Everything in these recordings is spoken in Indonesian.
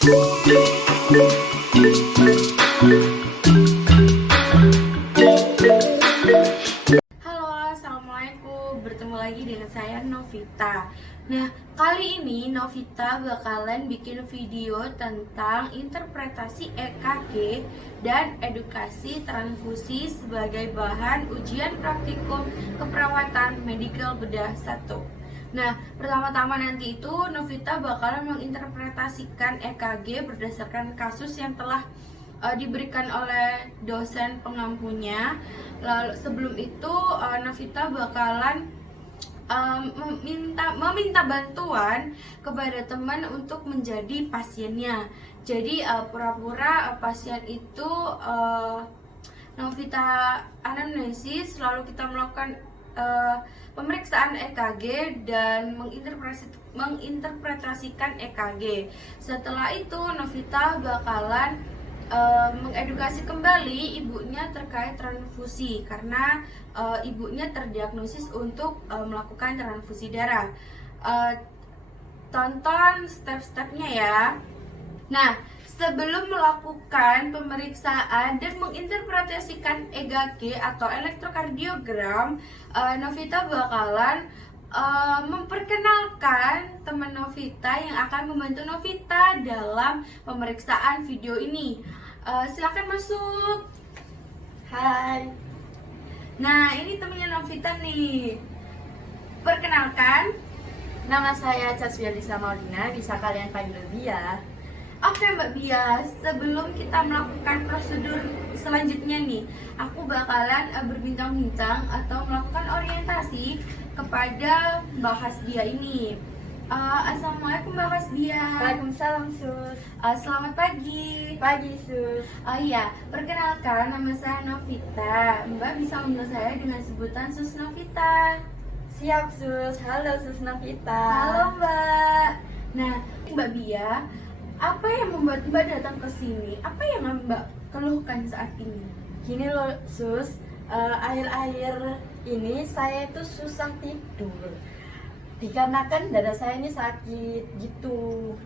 Halo, assalamualaikum. Bertemu lagi dengan saya Novita. Nah, kali ini Novita bakalan bikin video tentang interpretasi EKG dan edukasi transfusi sebagai bahan ujian praktikum keperawatan medical bedah 1. Nah, pertama-tama nanti itu Novita bakalan menginterpretasikan EKG berdasarkan kasus yang telah diberikan oleh dosen pengampunya. Lalu sebelum itu Novita bakalan meminta bantuan kepada teman untuk menjadi pasiennya. Jadi pura-pura pasien itu Novita anamnesis, lalu kita melakukan pemeriksaan EKG dan menginterpretasikan EKG. Setelah itu Novita bakalan mengedukasi kembali ibunya terkait transfusi karena ibunya terdiagnosis untuk melakukan transfusi darah. Tonton step-stepnya ya. Nah, sebelum melakukan pemeriksaan dan menginterpretasikan EKG atau elektrokardiogram, Novita bakalan memperkenalkan teman Novita yang akan membantu Novita dalam pemeriksaan video ini. Silakan masuk. Hai, Nah, ini temannya Novita nih. Perkenalkan. nama saya Casvialisa Maulina, bisa kalian panggil Bia. Oke Mbak Bia, sebelum kita melakukan prosedur selanjutnya nih, aku bakalan berbincang-bincang atau melakukan orientasi kepada Mbak Hasbia ini. Assalamualaikum Mbak Hasbia. Waalaikumsalam Sus. Selamat pagi. Pagi Sus. Oh iya, perkenalkan nama saya Novita. Mbak bisa manggil saya dengan sebutan Sus Novita. Siap Sus, halo Sus Novita. Halo Mbak. Nah, Mbak Bia, apa yang membuat Mbak datang ke sini? Apa yang Mbak keluhkan saat ini? Gini loh Sus, akhir-akhir ini saya itu susah tidur dikarenakan dada saya ini sakit gitu.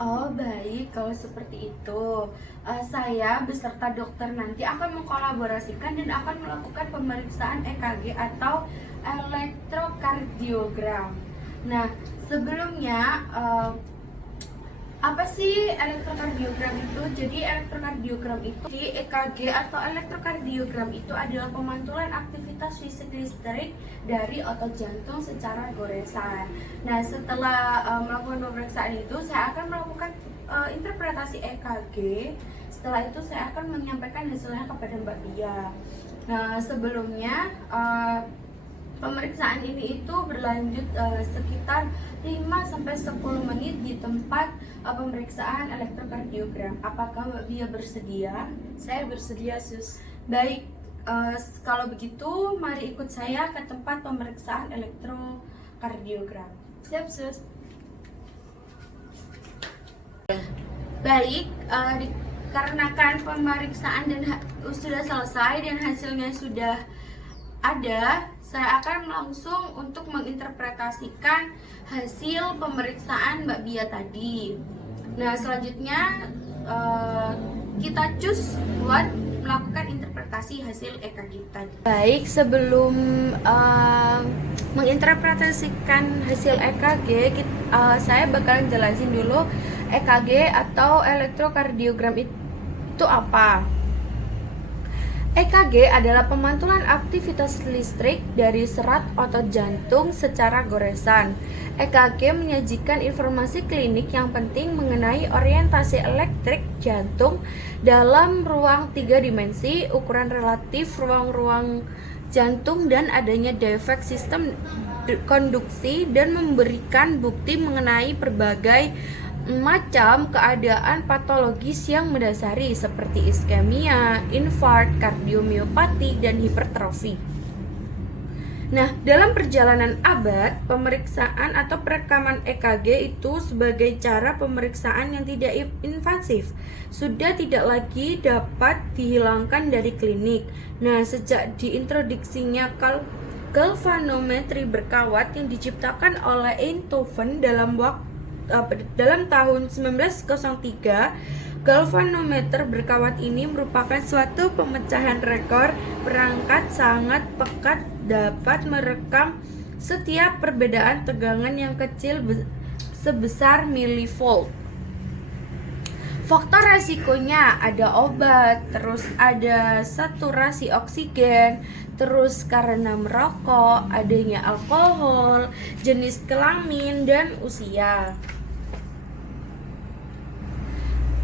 Oh baik, kalau seperti itu saya beserta dokter nanti akan mengkolaborasikan dan akan melakukan pemeriksaan EKG atau elektrokardiogram. Nah, sebelumnya apa sih elektrokardiogram itu? Jadi elektrokardiogram itu di EKG atau elektrokardiogram itu adalah pemantulan aktivitas fisik listrik dari otot jantung secara goresan. Nah, setelah melakukan pemeriksaan itu, saya akan melakukan interpretasi EKG. Setelah itu saya akan menyampaikan hasilnya kepada Mbak Bia. Nah, sebelumnya pemeriksaan ini itu berlanjut sekitar 5-10 menit di tempat pemeriksaan elektrokardiogram. Apakah Mbak Bia bersedia? Saya bersedia Sus. Baik, kalau begitu mari ikut saya ke tempat pemeriksaan elektrokardiogram. Siap Sus. Baik, dikarenakan pemeriksaan sudah selesai dan hasilnya sudah ada, saya akan langsung untuk menginterpretasikan hasil pemeriksaan Mbak Bia tadi. Nah, selanjutnya kita cus buat melakukan interpretasi hasil EKG tadi. Baik, sebelum menginterpretasikan hasil EKG, saya bakalan jelasin dulu EKG atau elektrokardiogram itu apa. EKG adalah pemantulan aktivitas listrik dari serat otot jantung secara goresan. EKG menyajikan informasi klinik yang penting mengenai orientasi elektrik jantung dalam ruang 3 dimensi, ukuran relatif ruang-ruang jantung dan adanya defek sistem konduksi, dan memberikan bukti mengenai berbagai macam keadaan patologis yang mendasari seperti iskemia, infark, kardiomiopati, dan hipertrofi. Nah, dalam perjalanan abad, pemeriksaan atau perekaman EKG itu sebagai cara pemeriksaan yang tidak invasif sudah tidak lagi dapat dihilangkan dari klinik. Nah, sejak diintroduksinya galvanometri berkawat yang diciptakan oleh Einthoven dalam waktu dalam tahun 1903, galvanometer berkawat ini merupakan suatu pemecahan rekor. Perangkat sangat pekat dapat merekam setiap perbedaan tegangan yang kecil sebesar milivolt. Faktor resikonya ada obat, terus ada saturasi oksigen, terus karena merokok, adanya alkohol, jenis kelamin, dan usia.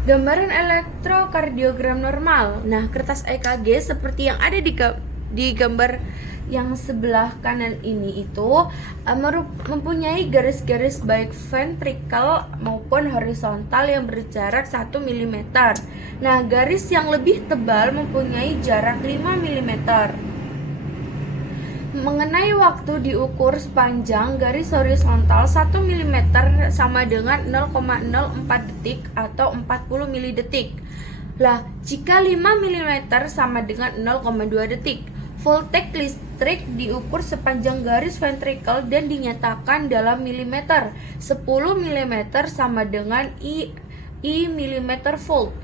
Gambaran elektrokardiogram normal. Nah, kertas EKG seperti yang ada di gambar yang sebelah kanan ini itu mempunyai garis-garis baik ventrikel maupun horizontal yang berjarak 1 mm. Nah, garis yang lebih tebal mempunyai jarak 5 mm. Mengenai waktu diukur sepanjang garis horizontal 1 mm sama dengan 0,04 detik atau 40 milidetik. Lah, jika 5 mm sama dengan 0,2 detik. Voltage listrik diukur sepanjang garis ventrikel dan dinyatakan dalam milimeter. 10 mm sama dengan I milimeter volt.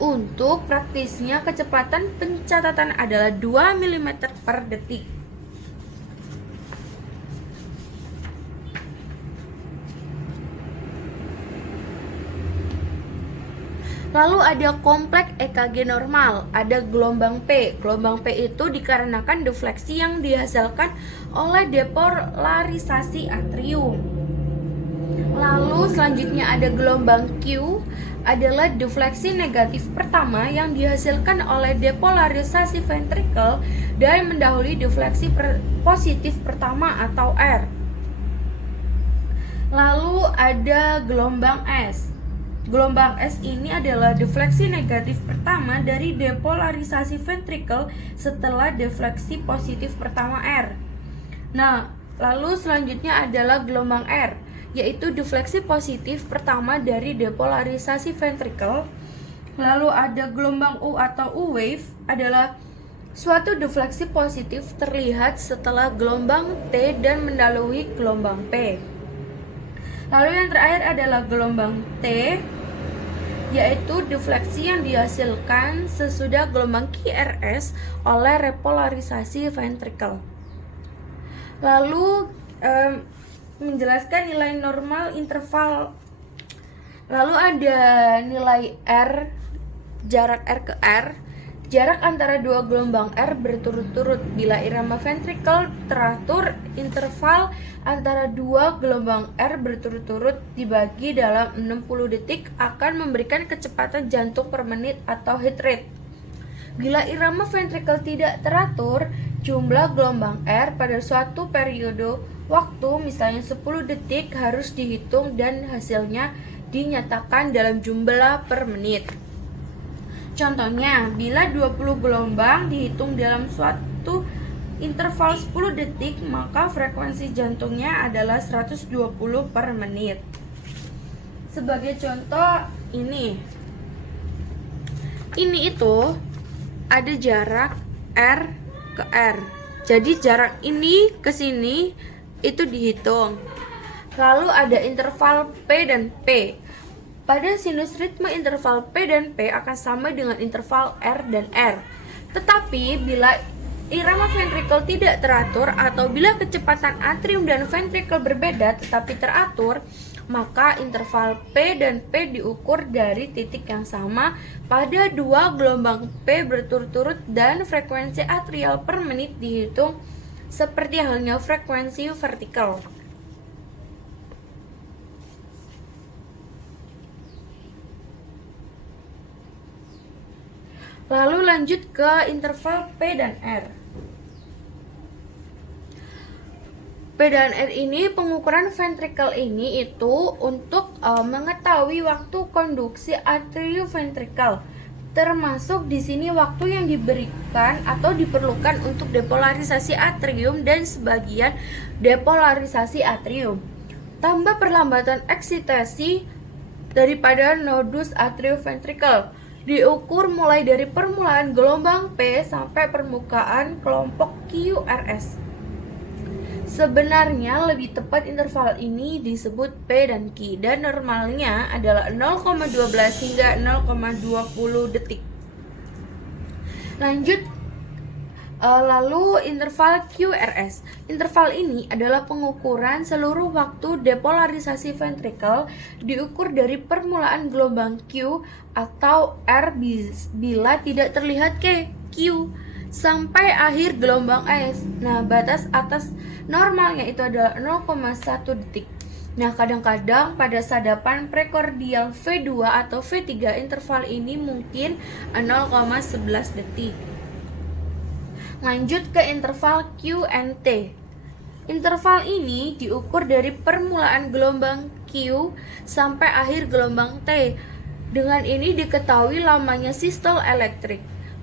Untuk praktisnya kecepatan pencatatan adalah 2 mm per detik. Lalu ada kompleks EKG normal, ada gelombang P. Gelombang P itu dikarenakan defleksi yang dihasilkan oleh depolarisasi atrium. Lalu selanjutnya ada gelombang Q, adalah defleksi negatif pertama yang dihasilkan oleh depolarisasi ventrikel dan mendahului defleksi positif pertama atau R. Lalu ada gelombang S. Gelombang S ini adalah defleksi negatif pertama dari depolarisasi ventrikel setelah defleksi positif pertama R. Nah, lalu selanjutnya adalah gelombang R, yaitu defleksi positif pertama dari depolarisasi ventrikel. Lalu ada gelombang U atau U wave, adalah suatu defleksi positif terlihat setelah gelombang T dan mendahului gelombang P. Lalu yang terakhir adalah gelombang T, yaitu defleksi yang dihasilkan sesudah gelombang QRS oleh repolarisasi ventrikel. Lalu menjelaskan nilai normal interval. Lalu ada nilai R, jarak R ke R. Jarak antara dua gelombang R berturut-turut. Bila irama ventrikel teratur, interval antara dua gelombang R berturut-turut dibagi dalam 60 detik akan memberikan kecepatan jantung per menit atau heart rate. Bila irama ventrikel tidak teratur, jumlah gelombang R pada suatu periode waktu, misalnya 10 detik, harus dihitung dan hasilnya dinyatakan dalam jumlah per menit. Contohnya, bila 20 gelombang dihitung dalam suatu interval 10 detik, maka frekuensi jantungnya adalah 120 per menit. Sebagai contoh ini itu ada jarak R ke R. Jadi jarak ini ke sini itu dihitung. Lalu ada interval P dan P. Pada sinus ritme interval P dan P akan sama dengan interval R dan R. Tetapi bila irama ventrikel tidak teratur atau bila kecepatan atrium dan ventrikel berbeda tetapi teratur, maka interval P dan P diukur dari titik yang sama pada dua gelombang P berturut-turut dan frekuensi atrial per menit dihitung seperti halnya frekuensi vertikal. Lalu lanjut ke interval P dan R. P dan R ini pengukuran ventrikel ini itu untuk mengetahui waktu konduksi atrioventrikel, termasuk di sini waktu yang diberikan atau diperlukan untuk depolarisasi atrium dan sebagian depolarisasi atrium. Tambah perlambatan eksitasi daripada nodus atrioventrikel. Diukur mulai dari permulaan gelombang P sampai permukaan kelompok QRS. Sebenarnya lebih tepat interval ini disebut P dan Q dan normalnya adalah 0,12 hingga 0,20 detik. Lanjut, lalu interval QRS. Interval ini adalah pengukuran seluruh waktu depolarisasi ventrikel diukur dari permulaan gelombang Q atau R bila tidak terlihat Q sampai akhir gelombang S. Nah, batas atas normalnya itu adalah 0,1 detik. Nah, kadang-kadang pada sadapan prekordial V2 atau V3 interval ini mungkin 0,11 detik. Lanjut ke interval QNT. Interval ini diukur dari permulaan gelombang Q sampai akhir gelombang T. Dengan ini diketahui lamanya sistole elektrik.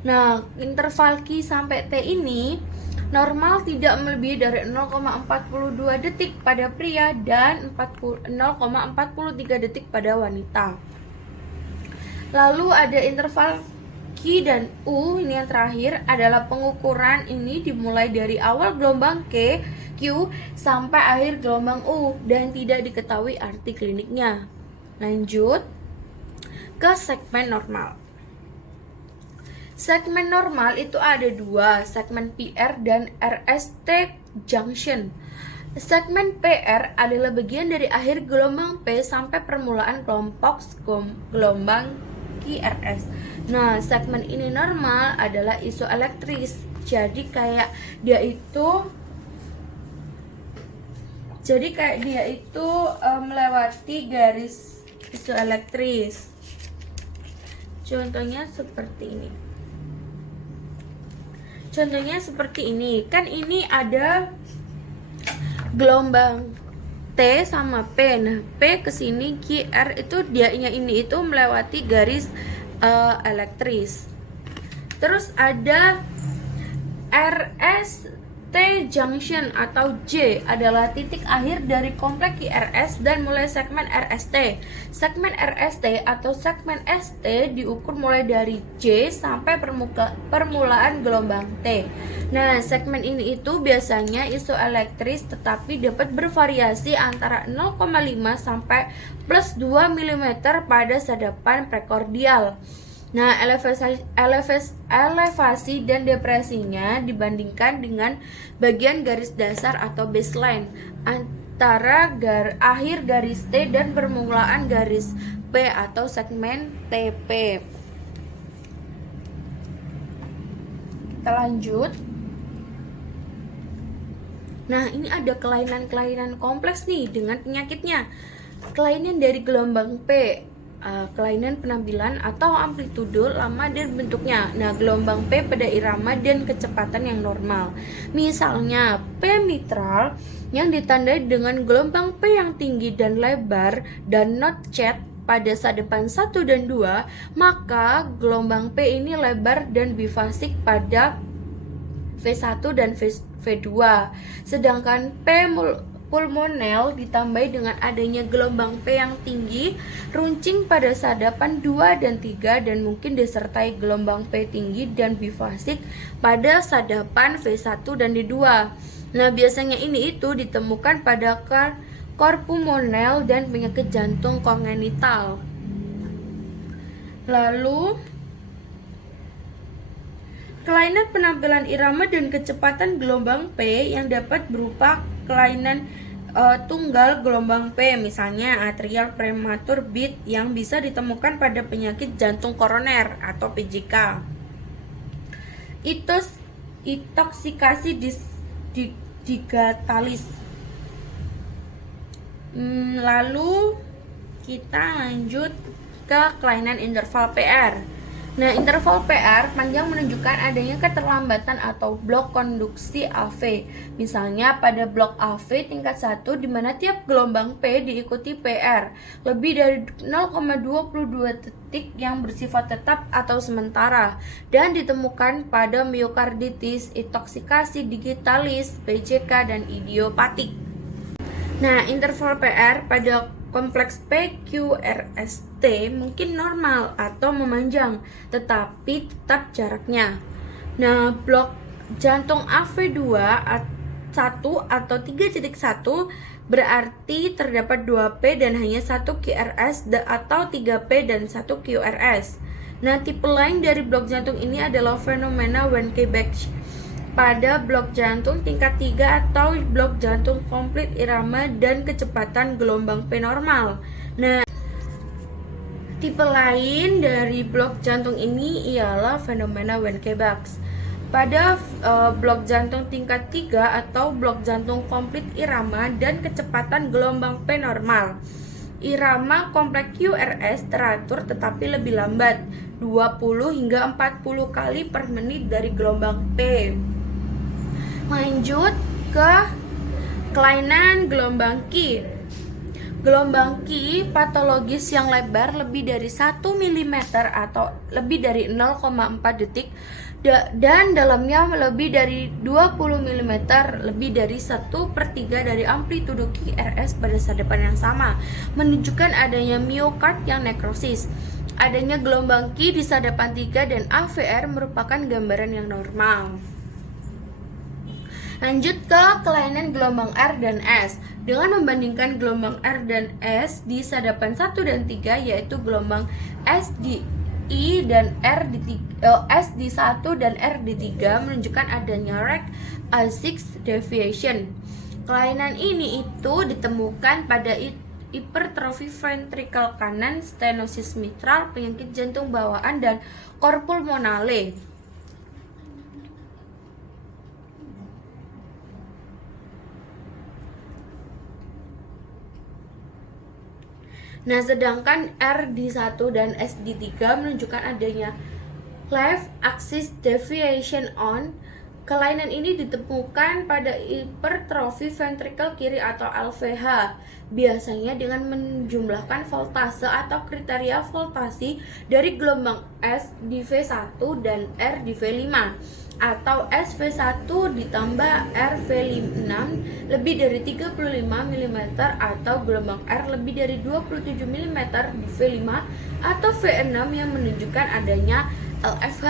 Nah, interval Q sampai T ini normal tidak melebihi dari 0,42 detik pada pria dan 0,43 detik pada wanita. Lalu ada interval Q dan U, ini yang terakhir adalah pengukuran ini dimulai dari awal gelombang Q sampai akhir gelombang U dan tidak diketahui arti kliniknya. Lanjut ke segmen normal. Segmen normal itu ada dua, segmen PR dan RST junction. Segmen PR adalah bagian dari akhir gelombang P sampai permulaan gelombang QRS. Nah, segmen ini normal adalah isoelektris. Jadi kayak dia itu melewati garis isoelektris. Contohnya seperti ini. Kan ini ada gelombang T sama P. Nah, P ke sini, QR itu dianya ini itu melewati garis elektris. Terus ada RST junction atau J adalah titik akhir dari kompleks QRS dan mulai segmen RST. Segmen RST atau segmen ST diukur mulai dari J sampai permulaan gelombang T. Nah, segmen ini itu biasanya isoelektris tetapi dapat bervariasi antara 0,5 sampai plus 2 mm pada sadapan prekordial. Nah, elevasi dan depresinya dibandingkan dengan bagian garis dasar atau baseline antara akhir garis T dan permulaan garis P atau segmen TP. Kita lanjut. Nah, ini ada kelainan-kelainan kompleks nih dengan penyakitnya. Kelainan dari gelombang P, kelainan penampilan atau amplitudo lama dan bentuknya. Nah, gelombang P pada irama dan kecepatan yang normal. Misalnya P mitral yang ditandai dengan gelombang P yang tinggi dan lebar dan not chat pada sadapan 1 dan 2, maka gelombang P ini lebar dan bifasik pada V1 dan V2. Sedangkan P pulmonel ditambahi dengan adanya gelombang P yang tinggi, runcing pada sadapan 2 dan 3 dan mungkin disertai gelombang P tinggi dan bifasik pada sadapan V1 dan D2. Nah, biasanya ini itu ditemukan pada kor pulmonel dan penyakit jantung kongenital. Lalu kelainan penampilan irama dan kecepatan gelombang P yang dapat berupa kelainan tunggal gelombang P, misalnya atrial prematur beat yang bisa ditemukan pada penyakit jantung koroner atau PJK. Intoksikasi digitalis. Lalu kita lanjut ke kelainan interval PR. Nah, interval PR panjang menunjukkan adanya keterlambatan atau blok konduksi AV. Misalnya pada blok AV tingkat 1 di mana tiap gelombang P diikuti PR lebih dari 0,22 detik yang bersifat tetap atau sementara dan ditemukan pada miokarditis, intoksikasi digitalis, PJK dan idiopatik. Nah, interval PR pada kompleks PQRST mungkin normal atau memanjang, tetapi tetap jaraknya. Nah, blok jantung AV2 1 atau 3.1 berarti terdapat 2P dan hanya 1 QRS atau 3P dan 1 QRS. Nah, tipe lain dari blok jantung ini adalah fenomena Wenckebach pada blok jantung tingkat 3 atau blok jantung komplit irama dan kecepatan gelombang P normal. Nah, tipe lain dari blok jantung ini ialah fenomena Wenckebach pada blok jantung tingkat 3 atau blok jantung komplit irama dan kecepatan gelombang P normal. Irama kompleks QRS teratur tetapi lebih lambat, 20 hingga 40 kali per menit dari gelombang P. Lanjut ke kelainan gelombang Q. Gelombang Q patologis yang lebar lebih dari 1 mm atau lebih dari 0,4 detik dan dalamnya lebih dari 20 mm, lebih dari 1/3 dari amplitudo QRS pada sadapan yang sama, menunjukkan adanya miokard yang nekrosis. Adanya gelombang Q di sadapan 3 dan AVR merupakan gambaran yang normal. Lanjut ke kelainan gelombang R dan S. Dengan membandingkan gelombang R dan S di sadapan 1 dan 3, yaitu gelombang S di I dan S di 1 dan R di 3 menunjukkan adanya rate A6 deviation. Kelainan ini itu ditemukan pada hipertrofi ventrikel kanan, stenosis mitral, penyakit jantung bawaan, dan cor pulmonale. Nah, sedangkan R di 1 dan S di 3 menunjukkan adanya left axis deviation on. Kelainan ini ditemukan pada hipertrofi ventrikel kiri atau LVH, biasanya dengan menjumlahkan voltase atau kriteria voltasi dari gelombang S di V1 dan R di V5, atau SV1 ditambah RV6 lebih dari 35 mm atau gelombang R lebih dari 27 mm di V5 atau V6 yang menunjukkan adanya LFH.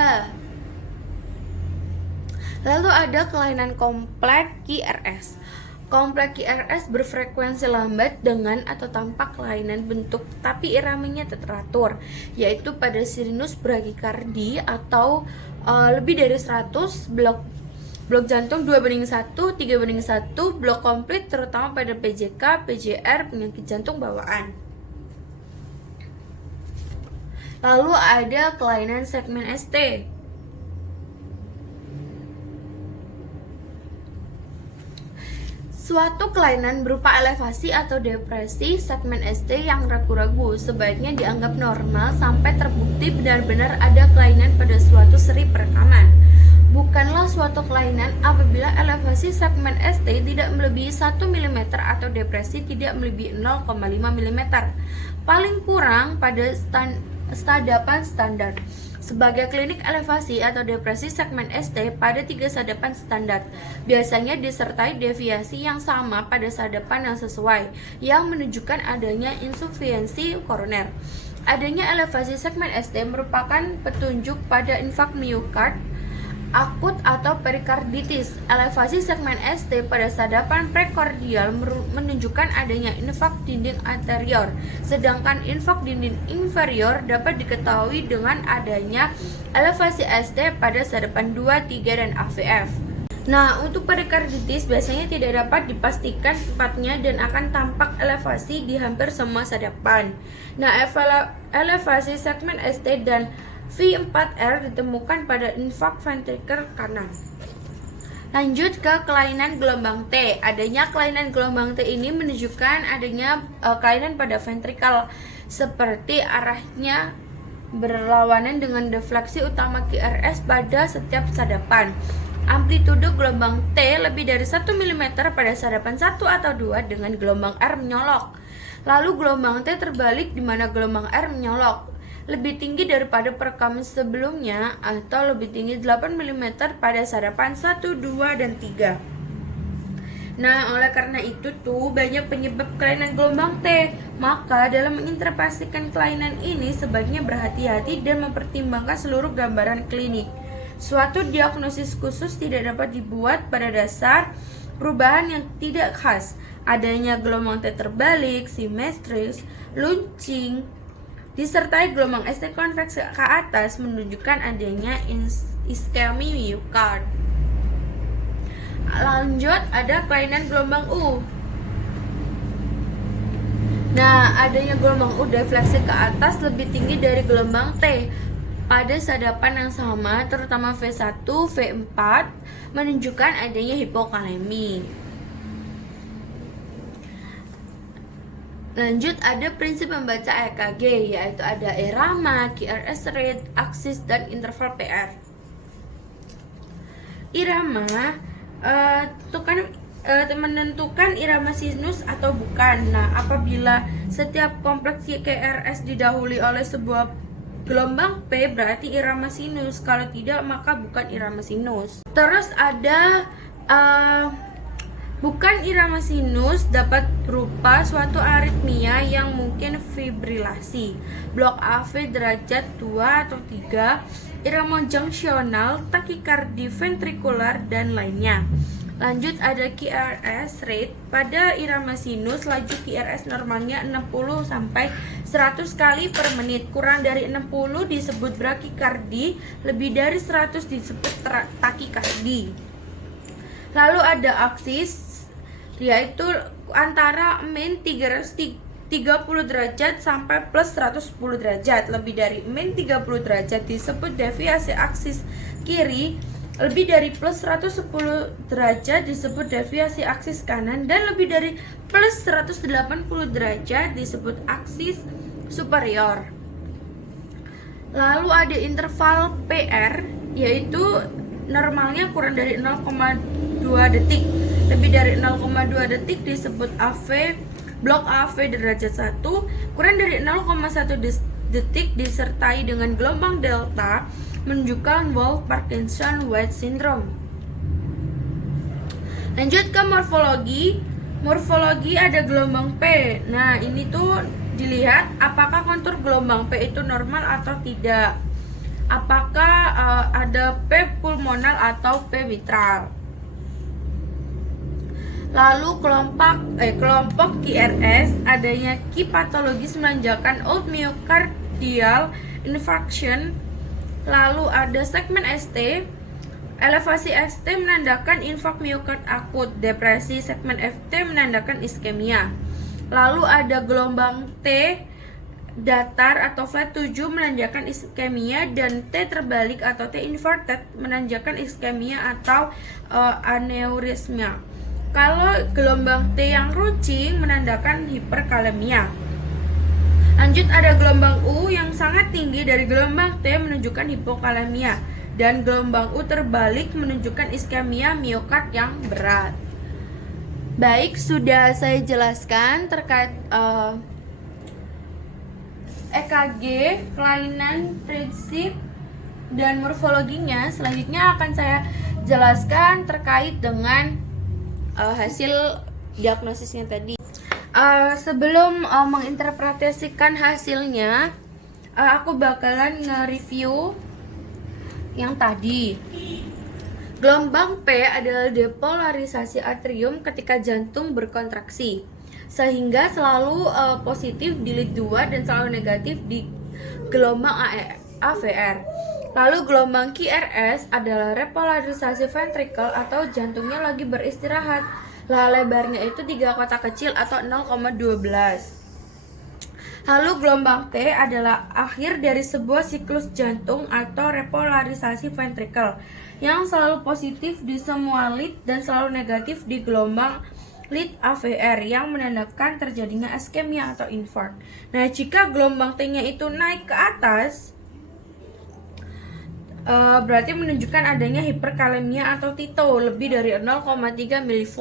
Lalu ada kelainan kompleks QRS. Kompleks QRS berfrekuensi lambat dengan atau tanpa kelainan bentuk tapi iramanya teratur, yaitu pada sinus brachikardi atau lebih dari 100, blok jantung 2:1, 3:1, blok komplit terutama pada PJK, PJR, penyakit jantung bawaan. Lalu ada kelainan segmen ST. Suatu kelainan berupa elevasi atau depresi segmen ST yang ragu-ragu sebaiknya dianggap normal sampai terbukti benar-benar ada kelainan pada suatu seri perekaman. Bukanlah suatu kelainan apabila elevasi segmen ST tidak melebihi 1 mm atau depresi tidak melebihi 0,5 mm, paling kurang pada sadapan standar. Sebagai klinik elevasi atau depresi segmen ST pada 3 sadapan standar, biasanya disertai deviasi yang sama pada sadapan yang sesuai, yang menunjukkan adanya insufiensi koroner. Adanya elevasi segmen ST merupakan petunjuk pada infark miokard akut atau perikarditis. Elevasi segmen ST pada sadapan prekordial menunjukkan adanya infark dinding anterior, sedangkan infark dinding inferior dapat diketahui dengan adanya elevasi ST pada sadapan 2, 3, dan AVF. Nah, untuk perikarditis biasanya tidak dapat dipastikan tempatnya dan akan tampak elevasi di hampir semua sadapan. Nah, elevasi segmen ST dan V4R ditemukan pada infark ventrikel kanan. Lanjut ke kelainan gelombang T. Adanya kelainan gelombang T ini menunjukkan adanya kelainan pada ventrikel, seperti arahnya berlawanan dengan defleksi utama QRS pada setiap sadapan. Amplitudo gelombang T lebih dari 1 mm pada sadapan 1 atau 2 dengan gelombang R menyolok. Lalu gelombang T terbalik di mana gelombang R menyolok lebih tinggi daripada perekaman sebelumnya atau lebih tinggi 8 mm pada sadapan 1, 2, dan 3. Nah, oleh karena itu banyak penyebab kelainan gelombang T. Maka dalam menginterpretasikan kelainan ini sebaiknya berhati-hati dan mempertimbangkan seluruh gambaran klinik. Suatu diagnosis khusus tidak dapat dibuat pada dasar perubahan yang tidak khas, adanya gelombang T terbalik, simetris, launching, disertai gelombang ST konveksi ke atas menunjukkan adanya iskemi miokard. Lanjut, ada kelainan gelombang U. Nah, adanya gelombang U defleksi ke atas lebih tinggi dari gelombang T pada sadapan yang sama, terutama V1, V4, menunjukkan adanya hipokalemi. Lanjut, ada prinsip membaca EKG, yaitu ada irama, QRS rate, aksis, dan interval PR. Irama menentukan irama sinus atau bukan. Nah, apabila setiap kompleks QRS didahului oleh sebuah gelombang P, berarti irama sinus. Kalau tidak, maka bukan irama sinus. Terus ada bukan irama sinus dapat berupa suatu aritmia yang mungkin fibrilasi, blok AV derajat 2 atau 3, irama junctional, takikardi ventrikular, dan lainnya. Lanjut, ada QRS rate. Pada irama sinus, laju QRS normalnya 60 sampai 100 kali per menit. Kurang dari 60 disebut brakikardi, lebih dari 100 disebut takikardi. Lalu ada aksis, yaitu antara min 330 derajat sampai plus 110 derajat. Lebih dari min 30 derajat disebut deviasi aksis kiri, lebih dari plus 110 derajat disebut deviasi aksis kanan, dan lebih dari plus 180 derajat disebut aksis superior. Lalu ada interval PR, yaitu normalnya kurang dari 0,2 detik. Lebih dari 0,2 detik disebut AV, blok AV derajat 1. Kurang dari 0,1 detik disertai dengan gelombang delta menunjukkan Wolff-Parkinson-White syndrome. Lanjut ke morfologi. Morfologi ada gelombang P. Nah, ini tuh dilihat apakah kontur gelombang P itu normal atau tidak. Apakah ada P pulmonal atau P mitral. Lalu kelompok QRS, adanya Q patologis menandakan old myocardial infarction. Lalu ada segmen ST, elevasi ST menandakan infark miokard akut, depresi segmen FT menandakan iskemia. Lalu ada gelombang T datar atau V7 menandakan iskemia, dan T terbalik atau T inverted menandakan iskemia atau aneurisma. Kalau gelombang T yang runcing menandakan hiperkalemia. Lanjut, ada gelombang U yang sangat tinggi dari gelombang T menunjukkan hipokalemia, dan gelombang U terbalik menunjukkan iskemia miokard yang berat. Baik, sudah saya jelaskan terkait EKG, kelainan, prinsip, dan morfologinya. Selanjutnya akan saya jelaskan terkait dengan hasil diagnosisnya tadi. Sebelum menginterpretasikan hasilnya, aku bakalan nge-review yang tadi. Gelombang P adalah depolarisasi atrium ketika jantung berkontraksi, sehingga selalu positif di lead 2 dan selalu negatif di gelombang AVR. Lalu gelombang QRS adalah repolarisasi ventricle atau jantungnya lagi beristirahat. Lah, lebarnya itu 3 kotak kecil atau 0,12. Lalu gelombang T adalah akhir dari sebuah siklus jantung atau repolarisasi ventricle yang selalu positif di semua lead dan selalu negatif di gelombang lead AVR yang menandakan terjadinya iskemia atau infark. Nah, jika gelombang T-nya itu naik ke atas, berarti menunjukkan adanya hiperkalemia atau TITO lebih dari 0,3 mV.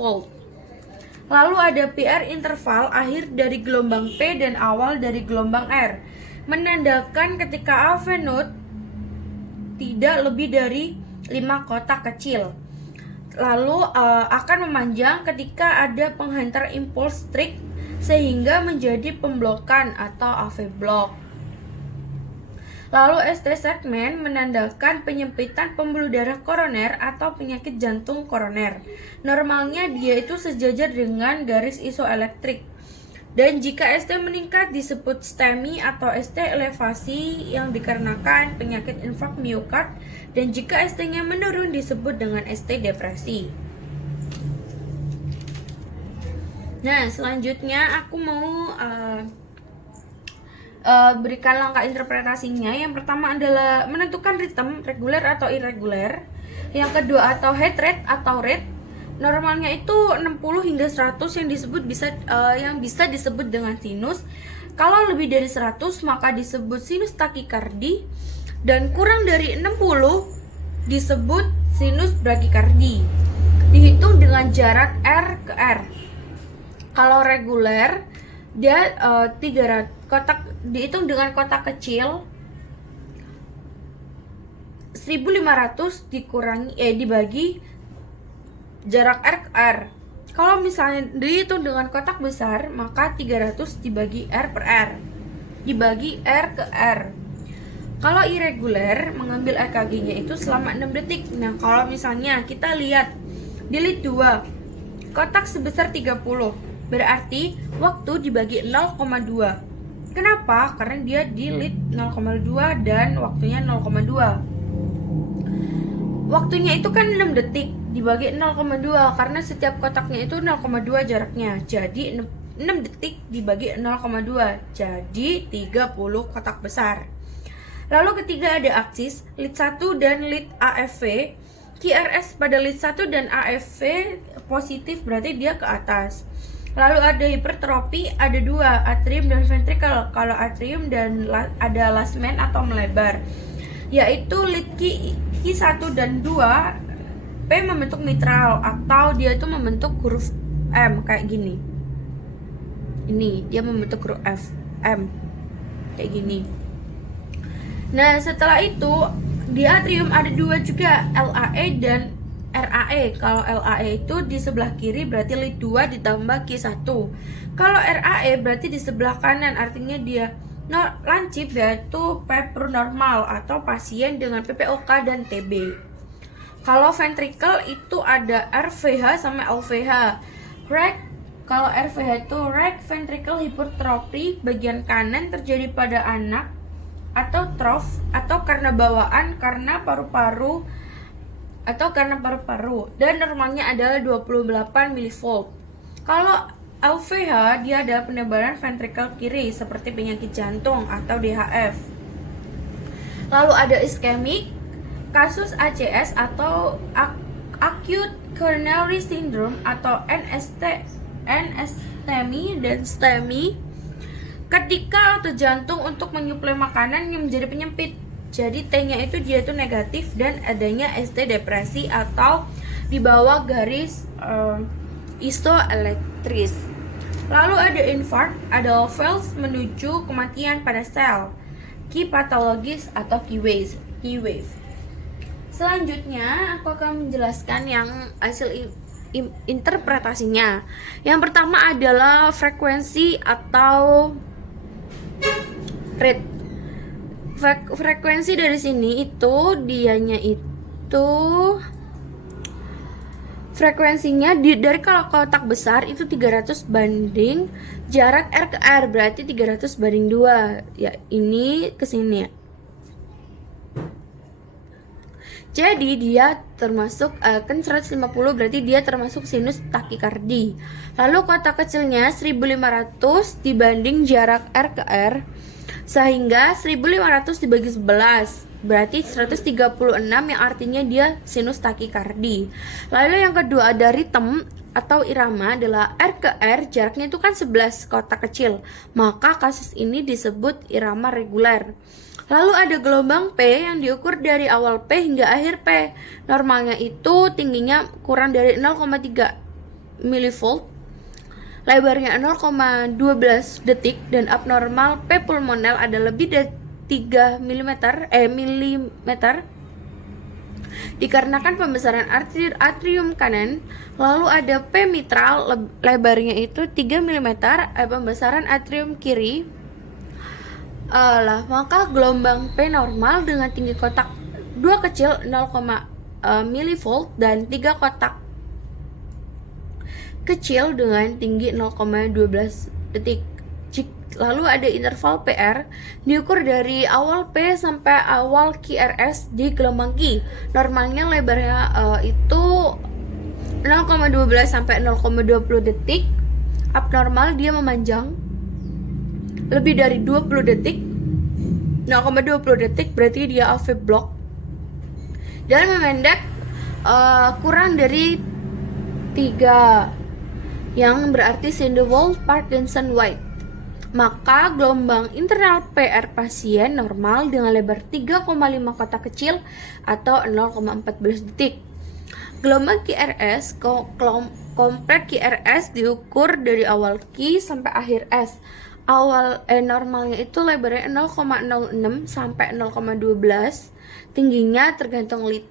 Lalu ada PR interval akhir dari gelombang P dan awal dari gelombang R, menandakan ketika AV node tidak lebih dari 5 kotak kecil. Lalu akan memanjang ketika ada penghantar impuls trik sehingga menjadi pemblokan atau AV block. Lalu ST segmen menandakan penyempitan pembuluh darah koroner atau penyakit jantung koroner. Normalnya dia itu sejajar dengan garis isoelektrik. Dan jika ST meningkat disebut STEMI atau ST elevasi yang dikarenakan penyakit infak miokard, dan jika ST-nya menurun disebut dengan ST depresi. Nah, selanjutnya aku mau berikan langkah interpretasinya. Yang pertama adalah menentukan ritme reguler atau irreguler. Yang kedua atau heart rate atau rate. Normalnya itu 60 hingga 100 yang bisa disebut dengan sinus. Kalau lebih dari 100 maka disebut sinus takikardi, dan kurang dari 60 disebut sinus brakikardi. Dihitung dengan jarak R ke R. Kalau reguler dia 300 kotak, dihitung dengan kotak kecil 1500 dibagi jarak R ke R. Kalau misalnya dihitung dengan kotak besar, maka 300 dibagi R per R, dibagi R ke R. Kalau irreguler, mengambil EKG-nya itu selama 6 detik. Nah, kalau misalnya kita lihat di lead 2, kotak sebesar 30, berarti waktu dibagi 0,2. Kenapa? Karena dia di lead 0,2 dan waktunya 0,2. Waktunya itu kan 6 detik dibagi 0,2 karena setiap kotaknya itu 0,2 jaraknya. Jadi 6 detik dibagi 0,2 jadi 30 kotak besar. Lalu ketiga ada aksis lead 1 dan lead AFV. QRS pada lead 1 dan AFV positif berarti dia ke atas. Lalu ada hipertrofi, ada dua, atrium dan ventricle. Kalau atrium dan ada lasmen atau melebar, yaitu lead Q1 dan 2 P membentuk mitral atau dia itu membentuk huruf M kayak gini. Ini dia membentuk huruf F M kayak gini. Nah, setelah itu di atrium ada dua juga, LAE dan RAE. Kalau LAE itu di sebelah kiri berarti lead 2 ditambah Q1. Kalau RAE berarti di sebelah kanan, artinya dia lancip, yaitu PEP normal atau pasien dengan PPOK dan TB. Kalau ventricle itu ada RVH sama LVH. Kalau RVH itu right ventricle hypertrophy, bagian kanan terjadi pada anak atau trough, atau karena bawaan, karena paru-paru dan normalnya adalah 28 mV. Kalau LVH dia adalah penebalan ventricle kiri seperti penyakit jantung atau DHF. Lalu ada ischemic, kasus ACS atau acute coronary syndrome atau NSTEMI dan STEMI. Ketika otot jantung untuk menyuplai makanan yang menjadi penyempit, jadi T-nya itu dia itu negatif dan adanya ST depresi atau di bawah garis isoelektris. Lalu ada infarct, ada valves menuju kematian pada sel, key pathologis atau key wave. Selanjutnya aku akan menjelaskan yang hasil interpretasinya. Yang pertama adalah frekuensi atau rate. Frekuensi dari sini itu dianya itu frekuensinya dari kalau kotak besar itu 300 banding jarak R ke R, berarti 300 banding 2. Ya, ini ke sini ya. Jadi dia termasuk kan 150 berarti dia termasuk sinus takikardi. Lalu kotak kecilnya 1500 dibanding jarak R ke R, sehingga 1500 dibagi 11 berarti 136, yang artinya dia sinus takikardi. Lalu yang kedua ada ritme atau irama adalah R ke R, jaraknya itu kan 11 kotak kecil, maka kasus ini disebut irama reguler. Lalu ada gelombang P yang diukur dari awal P hingga akhir P. Normalnya itu tingginya kurang dari 0,3 mV, lebarnya 0,12 detik, dan abnormal P pulmonal ada lebih dari 3 mm dikarenakan pembesaran atrium kanan. Lalu ada P mitral, lebarnya itu 3 mm, pembesaran atrium kiri Maka gelombang P normal dengan tinggi kotak 2 kecil 0, milivolt dan 3 kotak kecil dengan tinggi 0,12 detik. Lalu ada interval PR diukur dari awal P sampai awal QRS di gelombang Q. Normalnya lebarnya itu 0,12 sampai 0,20 detik. Abnormal dia memanjang lebih dari 20 detik. 0,20 detik berarti dia AV block. Dan memendek kurang dari 3, yang berarti Sandoval Parkinson White. Maka gelombang internal PR pasien normal dengan lebar 3,5 kotak kecil atau 0,14 detik. Gelombang QRS, kompleks QRS diukur dari awal Q sampai akhir S. Normalnya itu lebarnya 0,06 sampai 0,12, tingginya tergantung lead.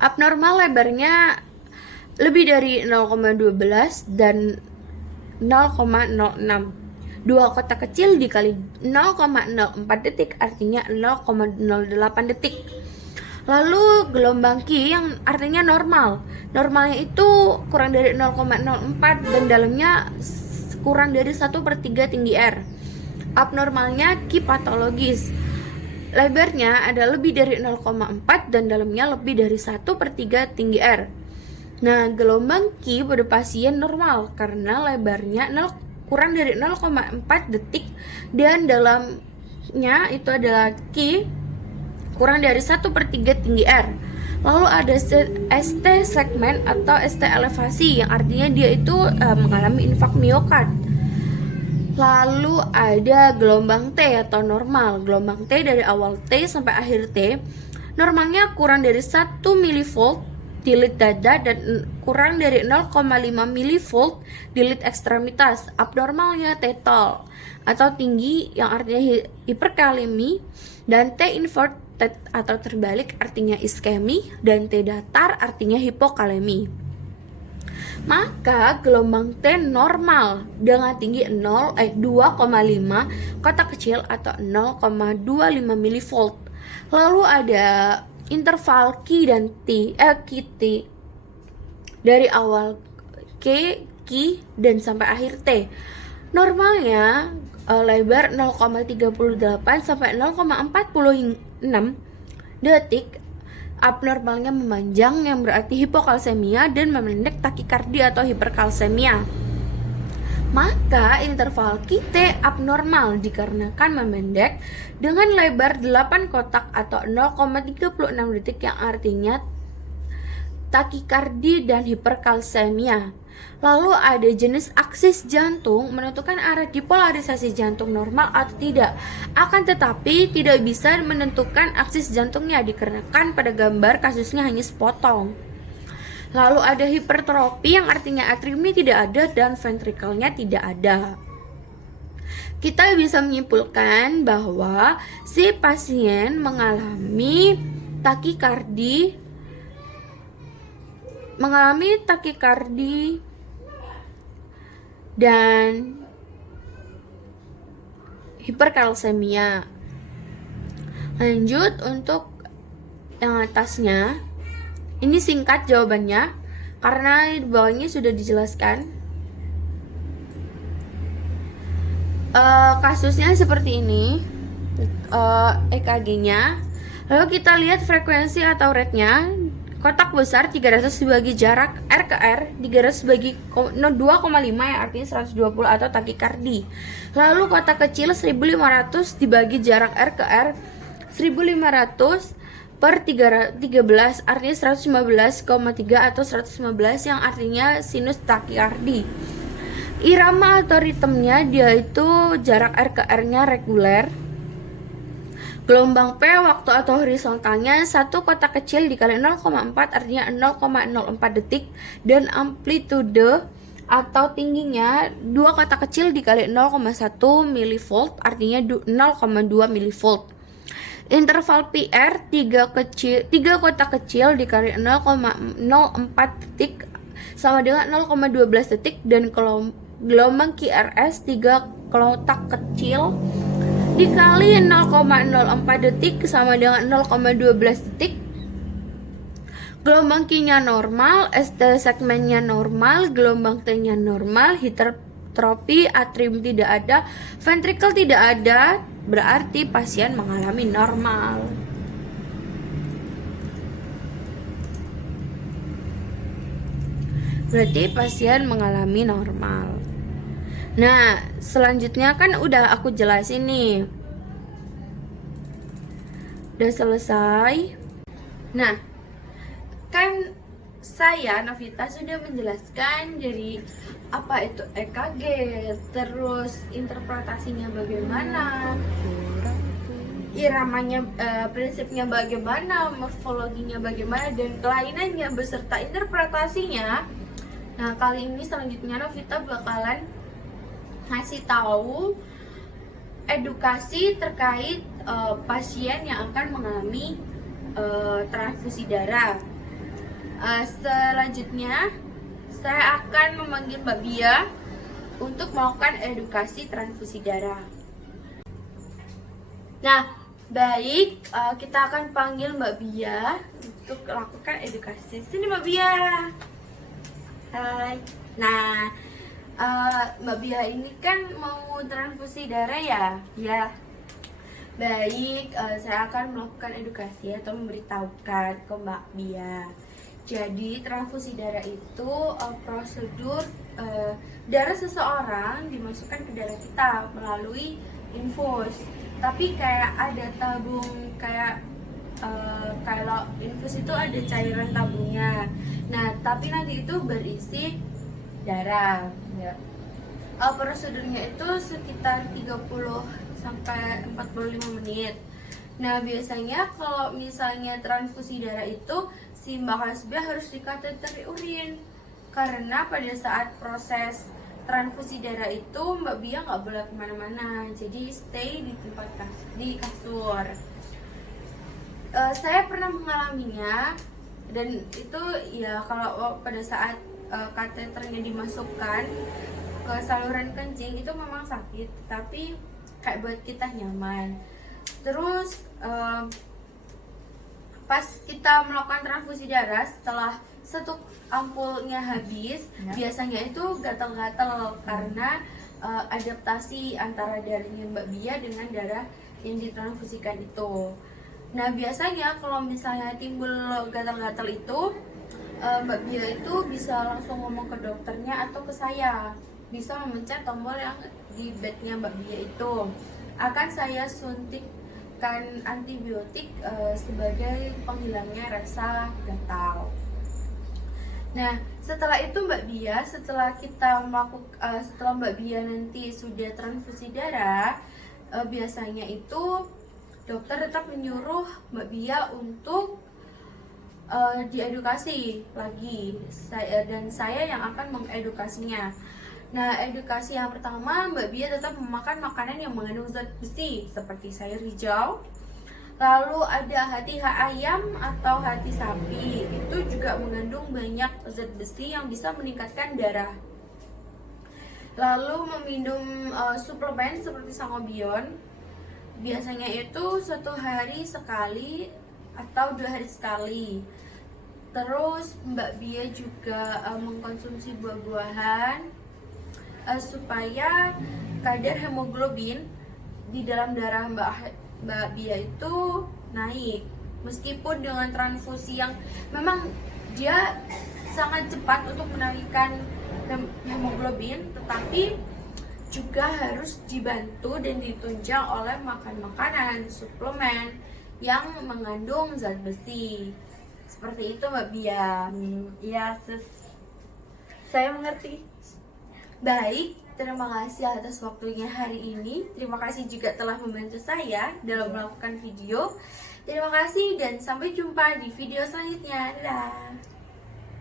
Abnormal lebarnya lebih dari 0,12 dan 0,06. 2 kotak kecil dikali 0,04 detik artinya 0,08 detik. Lalu gelombang Q yang artinya normal. Normalnya itu kurang dari 0,04 dan dalamnya kurang dari 1/3 tinggi R. Abnormalnya Q patologis. Lebarnya ada lebih dari 0,4 dan dalamnya lebih dari 1/3 tinggi R. Nah, gelombang Q pada pasien normal karena lebarnya kurang dari 0,4 detik dan dalamnya itu adalah Q kurang dari 1/3 tinggi R. Lalu ada ST segmen atau ST elevasi yang artinya dia itu mengalami infark miokard. Lalu ada gelombang T atau normal. Gelombang T dari awal T sampai akhir T normalnya kurang dari 1 milivolt di lead dada dan kurang dari 0,5 milivolt di lead ekstremitas. Abnormalnya T tall atau tinggi yang artinya hiperkalemi, dan T inverted atau terbalik artinya iskemi, dan T datar artinya hipokalemi. Maka gelombang T normal dengan tinggi 2,5 kotak kecil atau 0,25 milivolt. Lalu ada interval Q dan QT dari awal Q dan sampai akhir T. Normalnya lebar 0,38 sampai 0,46 detik. Abnormalnya memanjang yang berarti hipokalsemia dan memendek takikardia atau hiperkalsemia. Maka interval QT abnormal dikarenakan memendek dengan lebar 8 kotak atau 0,36 detik yang artinya takikardi dan hiperkalsemia. Lalu ada jenis aksis jantung menentukan arah dipolarisasi jantung normal atau tidak. Akan tetapi tidak bisa menentukan aksis jantungnya dikarenakan pada gambar kasusnya hanya sepotong. Lalu ada hipertrofi yang artinya atriumnya tidak ada dan ventrikelnya tidak ada. Kita bisa menyimpulkan bahwa si pasien mengalami takikardi dan hiperkalsemia. Lanjut untuk yang atasnya. Ini singkat jawabannya karena di bawahnya sudah dijelaskan. Kasusnya seperti ini, EKG-nya. Lalu kita lihat frekuensi atau rate-nya. Kotak besar 300 dibagi jarak R ke R, 300 bagi 2,5 yang artinya 120 atau takikardi. Lalu kotak kecil 1500 dibagi jarak R ke R, 1500 per 13 artinya 115,3 atau 115 yang artinya sinus takikardi. Irama atau ritmenya dia itu jarak R ke R-nya reguler. Gelombang P waktu atau horizontalnya 1 kotak kecil dikali 0,4 artinya 0,04 detik, dan amplitude atau tingginya 2 kotak kecil dikali 0,1 milivolt artinya 0,2 milivolt. Interval PR 3 kotak kecil dikali 0,04 detik sama dengan 0,12 detik, dan gelombang QRS 3 kotak kecil dikali 0,04 detik sama dengan 0,12 detik. Gelombang Q-nya normal, ST segmennya normal, gelombang T-nya normal, hipertrofi atrium tidak ada, ventricle tidak ada, berarti pasien mengalami normal. Berarti pasien mengalami normal. Nah, selanjutnya kan udah aku jelasin nih. Udah selesai. Nah, kan saya Novita sudah menjelaskan dari apa itu EKG, terus interpretasinya bagaimana, iramanya, prinsipnya bagaimana, morfologinya bagaimana, dan kelainannya beserta interpretasinya. Nah, kali ini selanjutnya Novita bakalan ngasih tahu edukasi terkait pasien yang akan mengalami transfusi darah. Selanjutnya saya akan memanggil Mbak Bia untuk melakukan edukasi transfusi darah. Nah, baik, kita akan panggil Mbak Bia untuk melakukan edukasi. Sini Mbak Bia. Hai. Nah, Mbak Bia ini kan mau transfusi darah ya? Ya. Baik, saya akan melakukan edukasi atau memberitahukan ke Mbak Bia. Jadi transfusi darah itu prosedur darah seseorang dimasukkan ke darah kita melalui infus. Tapi kayak ada tabung, kayak kalau infus itu ada cairan tabungnya. Nah, tapi nanti itu berisi darah. Ya. Prosedurnya itu sekitar 30 sampai 45 menit. Nah, biasanya kalau misalnya transfusi darah itu si Mbak Hasbia harus dikateteri urin, karena pada saat proses transfusi darah itu Mbak Bia nggak boleh kemana-mana, jadi stay di tempat di kasur. Saya pernah mengalaminya, dan itu ya kalau pada saat kateternya dimasukkan ke saluran kencing itu memang sakit, tapi kayak buat kita nyaman. Terus pas kita melakukan transfusi darah, setelah satu ampulnya habis, ya, biasanya itu gatal-gatal karena adaptasi antara darahnya Mbak Bia dengan darah yang ditransfusikan itu. Nah, biasanya kalau misalnya timbul gatal-gatal itu, Mbak Bia itu bisa langsung ngomong ke dokternya atau ke saya, bisa memencet tombol yang di bednya Mbak Bia itu. Akan saya suntikkan antibiotik sebagai penghilangnya rasa gatal. Nah, setelah itu Mbak Bia, setelah Mbak Bia nanti sudah transfusi darah, biasanya itu dokter tetap menyuruh Mbak Bia untuk diedukasi lagi, dan saya yang akan mengedukasinya. Nah, edukasi yang pertama, Mbak Bia tetap memakan makanan yang mengandung zat besi seperti sayur hijau. Lalu ada hati ayam atau hati sapi, itu juga mengandung banyak zat besi yang bisa meningkatkan darah. Lalu meminum suplemen seperti sangobion, biasanya itu 1 hari sekali atau 2 hari sekali. Terus Mbak Bia juga mengkonsumsi buah-buahan supaya kadar hemoglobin di dalam darah Mbak Bia itu naik. Meskipun dengan transfusi yang memang dia sangat cepat untuk menaikkan hemoglobin, tetapi juga harus dibantu dan ditunjang oleh makan makanan, suplemen yang mengandung zat besi. Seperti itu Mbak Bia. Iya, sus. Saya mengerti. Baik, terima kasih atas waktunya hari ini. Terima kasih juga telah membantu saya dalam melakukan video. Terima kasih dan sampai jumpa di video selanjutnya. Dadah.